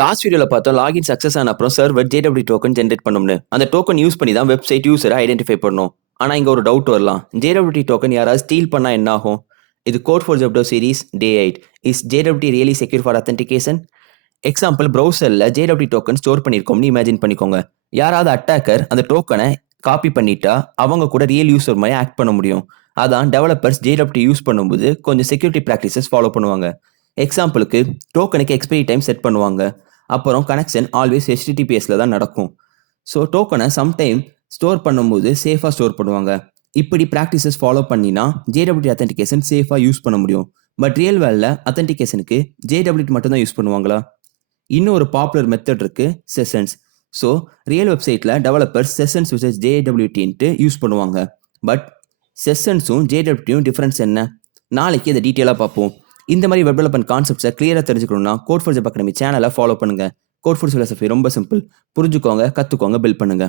Last வீடியோல பார்த்தோம் login success ஆன அப்புறம் சர்வர் JWT டோக்கன் ஜென்ரேட் பண்ணும்னு. அந்த டோக்கன் யூஸ் பண்ணி தான் வெப்சைட் யூசரை ஐடென்டிஃபை பண்ணும். ஆனா இங்க ஒரு டவுட் வரலாம். JWT டோக்கன் யாராவது ஸ்டீல் பண்ணா என்ன ஆகும்? இது code for Zepto series day 8. Is JWT really secure for authentication? Example ப்ரௌசர்ல JWT டோக்கன் ஸ்டோர் பண்ணிருக்கோம்னு இமேஜின் பண்ணிக்கோங்க. யாராவது அட்டாக்கர் அந்த டோக்கனை காப்பி பண்ணிட்டா அவங்க கூட ரியல் யூசர் மாதிரி ஆக்ட் பண்ண முடியும். அதான் டெவலப்பர்ஸ் JWT யூஸ் பண்ணும்போது கொஞ்சம் செக்யூரிட்டி ப்ராக்டிசஸ் ஃபாலோ பண்ணுவாங்க. எக்ஸாம்பிளுக்கு டோக்கனுக்கு எக்ஸ்பைரி டைம் செட் பண்ணுவாங்க. அப்புறம் கனெக்ஷன் ஆல்வேஸ் HTTPSல தான் நடக்கும். ஸோ டோக்கனை சம்டைம் ஸ்டோர் பண்ணும்போது சேஃபாக ஸ்டோர் பண்ணுவாங்க. இப்படி ப்ராக்டிசஸ் ஃபாலோ பண்ணினா JWT அத்தென்டிகேஷன் சேஃபாக யூஸ் பண்ண முடியும். பட் ரியல் வேல்ல அத்தென்டிகேஷனுக்கு JWT மட்டும் தான் யூஸ் பண்ணுவாங்களா? இன்னும் ஒரு பாப்புலர் மெத்தட் இருக்கு, செஷன்ஸ். ஸோ ரியல் வெப்சைட்டில் டெவலப்பர்ஸ் செஷன்ஸ் விசஸ் JWTன்ட்டு யூஸ் பண்ணுவாங்க. பட் செஷன்ஸும் JWTயும் டிஃப்ரென்ஸ் என்ன? நாளைக்கு இதை டீட்டெயிலாக பார்ப்போம். இந்த மாதிரி வெப் டெவலப்மெண்ட் கான்செப்ட்ஸை கிளியராக தெரிஞ்சுக்கணும்னா கோட் ஃபார் ஜாப் அகாடமி சேனலை ஃபாலோ பண்ணுங்க. கோட் ஃபார் ஃபிலாசபி ரொம்ப சிம்பிள். புரிஞ்சுக்கோங்க, கற்றுக்கோங்க, பில்ட் பண்ணுங்க.